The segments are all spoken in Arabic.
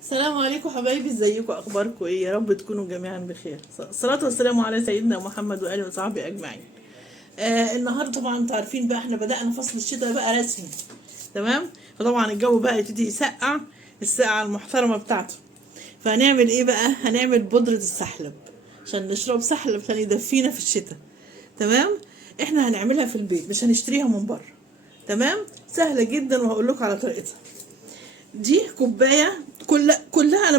السلام عليكم حبايبي، ازيكم؟ اخباركم ايه؟ يا رب تكونوا جميعا بخير. الصلاه والسلام على سيدنا محمد واله وصحبه اجمعين. النهارده طبعا انتوا عارفين بقى احنا بدانا فصل الشتاء بقى رسمي. تمام. فطبعا الجو بقى يبتدي يسقع السقعه المحترمه بتاعته. فهنعمل ايه بقى؟ هنعمل بودره السحلب عشان نشرب سحلب عشان يدفينا في الشتاء. تمام. احنا هنعملها في البيت، مش هنشتريها من بره. تمام. سهله جدا وهقول لكم على طريقتها. دي كوبايه، كلها انا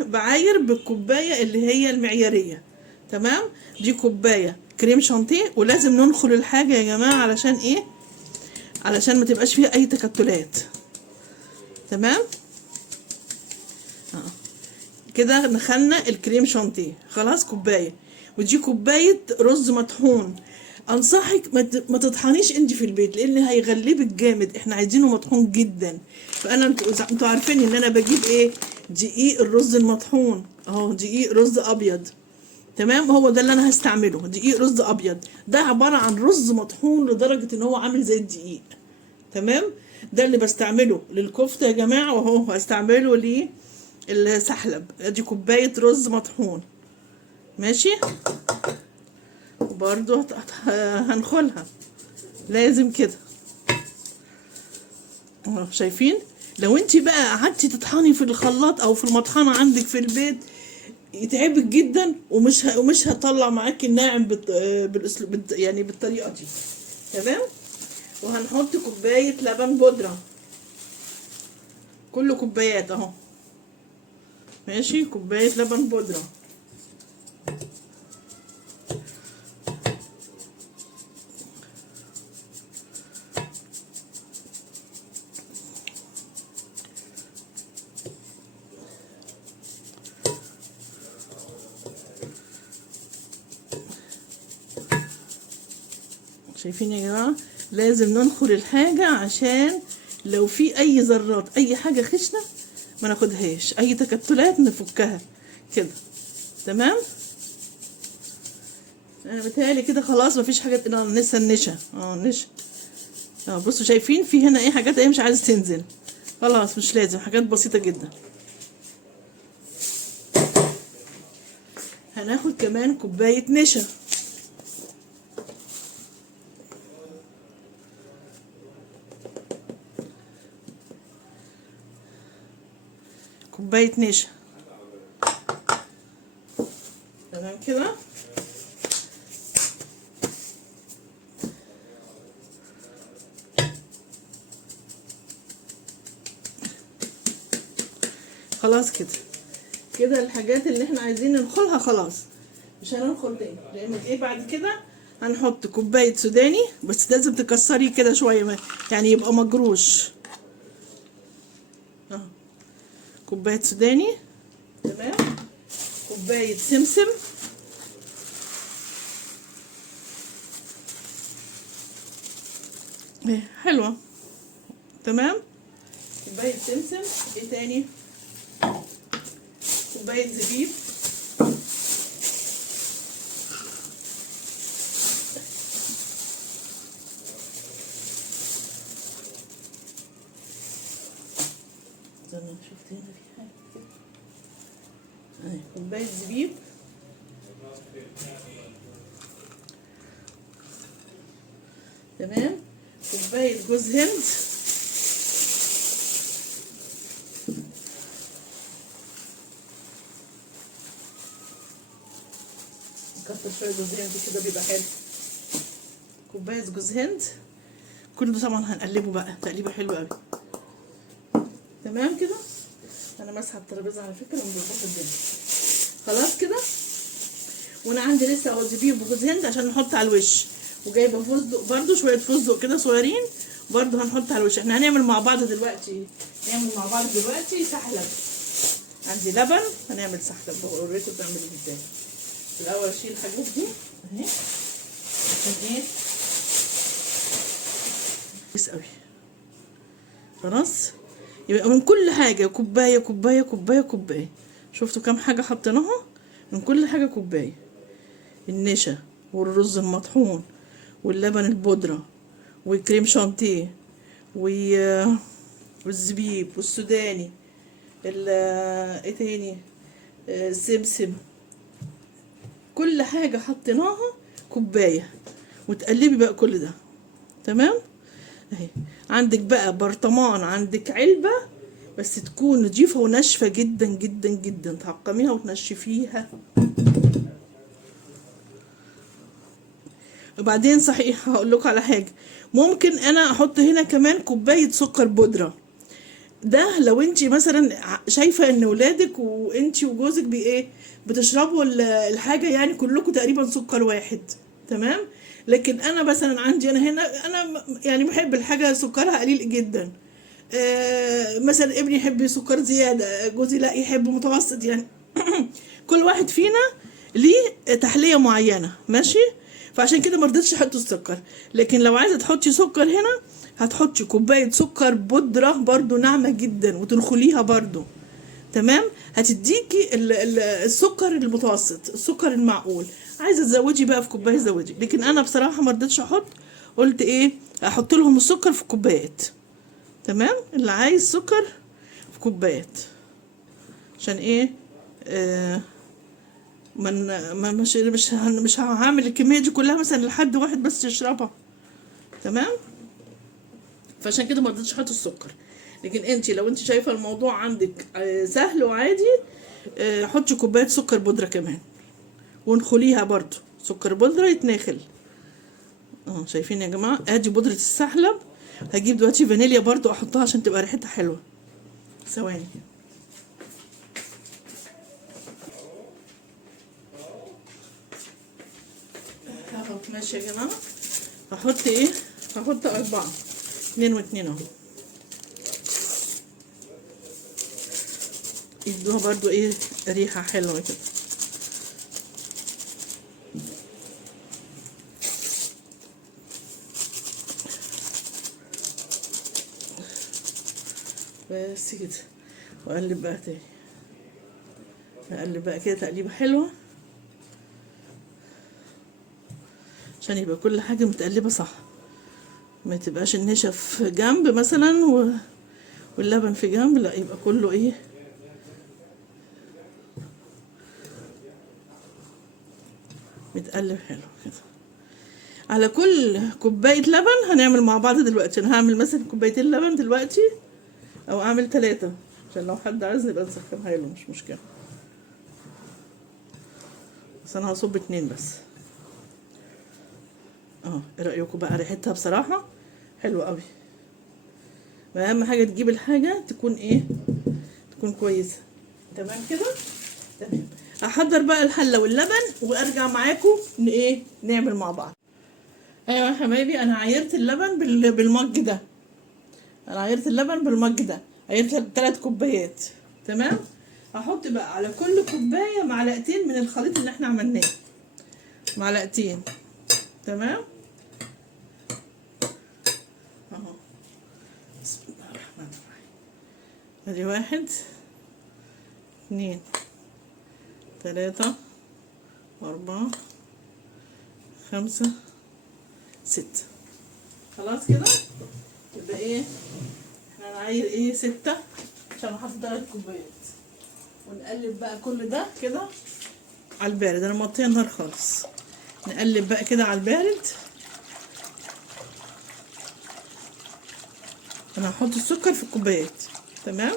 بعاير بالكوبايه اللي هي المعياريه. تمام. دي كوبايه كريم شانتيه، ولازم ننخل الحاجه يا جماعه علشان ايه؟ علشان ما تبقاش فيها اي تكتلات. تمام. كده نخلنا الكريم شانتيه خلاص كوبايه. ودي كوبايه رز مطحون. انصحك ما تطحنيش انت في البيت لان هيغلبك جامد، احنا عايزينه مطحون جدا. فانا انتوا عارفين ان انا بجيب ايه؟ دقيق الرز المطحون اهو، دقيق رز ابيض. تمام. هو ده اللي انا هستعمله، دقيق رز ابيض. ده عباره عن رز مطحون لدرجه ان هو عامل زي الدقيق. تمام. ده اللي بستعمله للكفته يا جماعه، وهو هستعمله السحلب. ادي كوبايه رز مطحون. ماشي. وبرضو هنخلها لازم كده. شايفين؟ لو انت بقى قعدتي تطحني في الخلاط او في المطحنه عندك في البيت يتعبك جدا، ومش هطلع معاكي الناعم بالاسلوب يعني بالطريقه دي. تمام. وهنحط كوبايه لبن بودره، كله كوبايات اهو. ماشي. كوبايه لبن بودره. شايفين يا جماعه؟ لازم ننخل الحاجه عشان لو في اي ذرات اي حاجه خشنه ما ناخدهاش، اي تكتلات نفكها كده. تمام. انا بتهيألي كده خلاص مفيش حاجه. لسه النشا نشا. بصوا شايفين في هنا ايه حاجات ايه مش عايز تنزل. خلاص مش لازم، حاجات بسيطه جدا. هناخد كمان كوبايه نشا. كوبايه نشا. تمام كده. خلاص كده. كده الحاجات اللي احنا عايزين ننخلها خلاص، مش هننخل تاني لان ايه بعد كده هنحط كوبايه سوداني. بس لازم تكسريه كده شويه يعني يبقى مجروش. كوبايه سوداني. تمام. كوبايه سمسم. حلوه. تمام. كوبايه سمسم. ايه تاني؟ كوبايه زبيب. شفت هنا في حاجه كده. كوبايه زبيب. تمام. كوبايه جوز هند. نكتر شويه جوز هند كده بيبقى حلو. كوبايه جوز هند. كل ده طبعا هنقلبه بقى تقليبه حلوه قوي. تمام كده. انا ماسحه الترابيزه على فكره ومظبطه الدنيا. خلاص كده. وانا عندي لسه اهو زبيب وجوز هند عشان نحط على الوش. وجايبه فستق برده، شويه فستق كده صغيرين برده هنحط على الوش. احنا هنعمل مع بعض دلوقتي. سحلب. عندي لبن. هنعمل سحلب اوريكم بنعمل ازاي. الاول اشيل الحاجات دي اهي عشان ايه كويس قوي. خلاص. يبقى من كل حاجه كوبايه كوبايه كوبايه كوبايه. شفتوا كام حاجه حطيناها؟ من كل حاجه كوبايه. النشا والرز المطحون واللبن البودره والكريم شانتيه والزبيب والسوداني ايه تاني، السمسم، كل حاجة حطيناها كوباية، وتقلبي بقى كل ده. تمام اهي. عندك بقى برطمان، عندك علبة، بس تكون نضيفة وناشفة جدا جدا جدا، تعقميها وتنشفيها. وبعدين صحيح هقول لكم على حاجة، ممكن انا احط هنا كمان كوباية سكر بودرة. ده لو انت مثلا شايفه ان ولادك وانت وجوزك ايه بتشربوا الحاجه، يعني كلكم تقريبا سكر واحد. تمام. لكن انا مثلا عندي انا هنا، انا يعني بحب الحاجه سكرها قليل جدا. مثلا ابني يحب سكر زياده، جوزي لا يحب متوسط يعني. كل واحد فينا ليه تحليه معينه، ماشي. فعشان كده ما رضيتش احط السكر. لكن لو عايزه تحطي سكر هنا، هتحطي كوبايه سكر بودره برضو ناعمه جدا وتنخليها برضو. تمام. هتديكي السكر المتوسط، السكر المعقول. عايزه تزودي بقى في كوبايه زودي، لكن انا بصراحه ما رضيتش احط. قلت ايه، احط لهم السكر في كوبايات. تمام. اللي عايز سكر في كوبايات، عشان ايه، من ما مش هعمل الكميه دي كلها مثلا لحد واحد بس يشربها. تمام. فعشان كده ما رضيتش احط السكر. لكن انت لو انت شايفه الموضوع عندك سهل وعادي، حطي كوبايه سكر بودره كمان، وانخليها برضو. سكر بودره يتناخل. شايفين يا جماعه، ادي بودره السحلب. هجيب دلوقتي فانيليا برضو احطها عشان تبقى ريحتها حلوه. ثواني. هحط، ماشي يا جماعه. هحط ايه، هحط 4، 2 و2 اهو. يدوها برضو ايه، ريحه حلوه كده. بس كده. واقلب بقى تاني، اقلب بقى كده تقليبه حلوه، عشان يبقى كل حاجه متقلبه صح. ما تبقاش النشا في جنب مثلا واللبن في جنب، لا، يبقى كله ايه، متقلب حلو كده. على كل كوبايه لبن هنعمل مع بعض دلوقتي. انا هعمل مثلا كوبايتين لبن دلوقتي، او اعمل 3، عشان لو حد عايز نبقى نسخنها له، مش مشكله. بس انا هصب 2 بس. ايه رايكم بقى؟ ريحتها بصراحه حلوه قوي. واهم حاجه تجيب الحاجه تكون ايه، تكون كويسه. تمام كده. تمام. احضر بقى الحله واللبن وارجع معاكم ايه نعمل مع بعض. ايوه يا حبايبي، انا عايرت اللبن بالمج ده. انا عايرت اللبن بالمج ده، عايرت 3 كوبايات. تمام. هحط بقى على كل كوبايه معلقتين من الخليط اللي احنا عملناه، معلقتين. تمام اهو. بسم الله الرحمن الرحيم. ادي 1، 2، 3، 4، 5، 6. خلاص كده. يبقى ايه، احنا نعاير ايه 6 عشان احط 3 كوبايات. ونقلب بقى كل ده كده على البارد. انا موطيه النار خالص. نقلب بقى كده على البارد. انا هحط السكر في الكوبايات. تمام.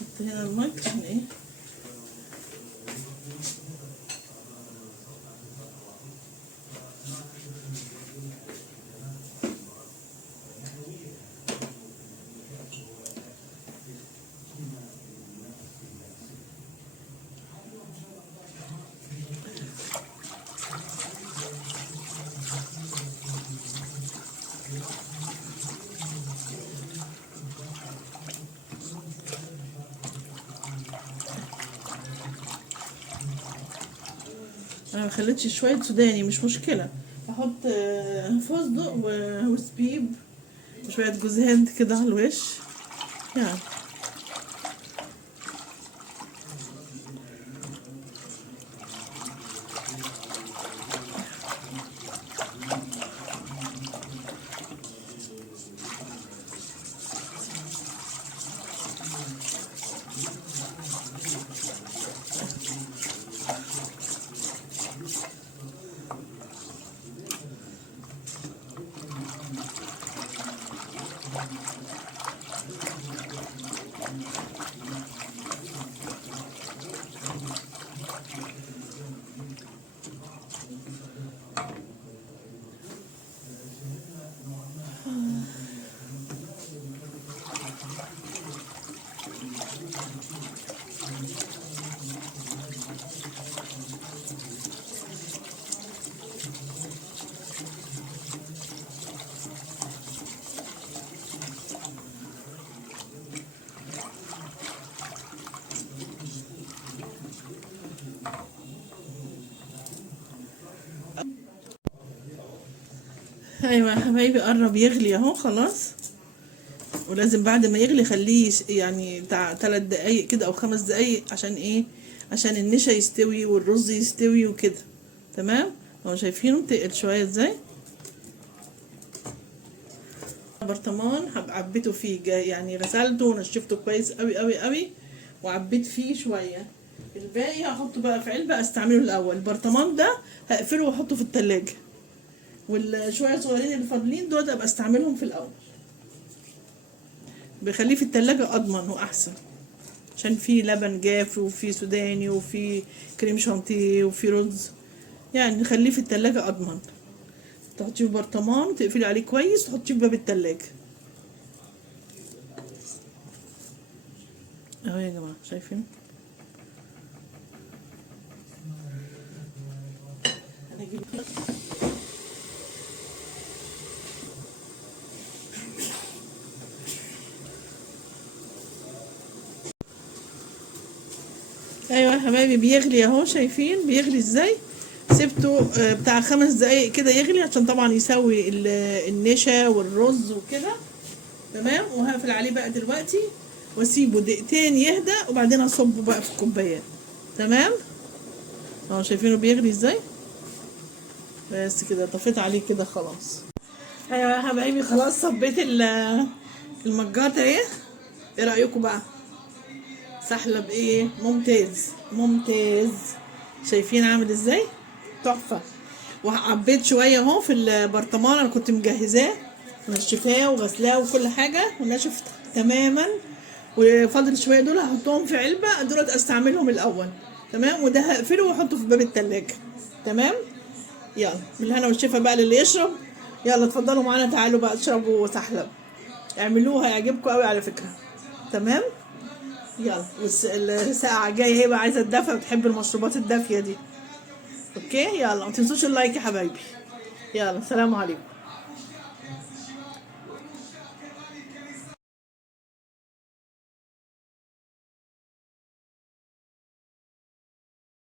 حط هنا الماء عشان ايه، انا ما خليتش شويه سوداني، مش مشكله. هحط فستق وزبيب وشويه جوز هند كده على الوش يعني. ايوه يا حبايبي، قرب يغلي اهو خلاص. ولازم بعد ما يغلي خليه يعني بتاع 3 دقايق كده او 5 دقايق. عشان ايه؟ عشان النشا يستوي والرز يستوي وكده. تمام. اهو شايفينه تقل شويه ازاي. برطمان عبيته فيه يعني غسلته ونشفته كويس قوي قوي قوي وعبيت فيه شويه. الباقي هحطه بقى في علبه استعمله الاول. البرطمان ده هقفله واحطه في التلاجة، والشويه صغيرين اللي فاضلين دول ابقى استعملهم في الاول. بخليه في التلاجة اضمن واحسن، عشان في لبن جاف وفي سوداني وفي كريم شانتيه وفي رز. يعني نخليه في التلاجة اضمن. تحطيه في برطمان وتقفلي عليه كويس وتحطيه في باب التلاجة. اهو يا جماعه شايفين. ايوه يا حبايبي بيغلي اهو، شايفين بيغلي ازاي. سبته بتاع 5 دقايق كده يغلي، عشان طبعا يسوي النشا والرز وكده. تمام. وهقفل عليه بقى دلوقتي واسيبه دقيقتين يهدى، وبعدين اصبه بقى في الكوبايات. تمام. اهو شايفينه بيغلي ازاي. بس كده طفيت عليه كده خلاص. ايوه يا حبايبي خلاص صبيت المجات اهي. ايه رايكم بقى؟ سحلب ايه؟ ممتاز ممتاز. شايفين عامل ازاي؟ تحفه. وعبيت شويه اهو في البرطمان. انا كنت مجهزاه ونشفاه وغسلاه وكل حاجه ونشف تماما. وفاضل شويه دول هحطهم في علبه، دول استعملهم الاول. تمام. وده هقفله واحطه في باب التلاجة. تمام. يلا بالهنا والشفا بقى للي يشرب. يلا اتفضلوا معانا، تعالوا بقى اشربوا سحلب. اعملوها هيعجبكم قوي على فكره. تمام. يلا. الساعة جاية هيبقى عايزة الدفى، بتحب المشروبات الدافية دي. اوكي. يلا ما تنسوش اللايك يا حبايبي. يلا سلام عليكم.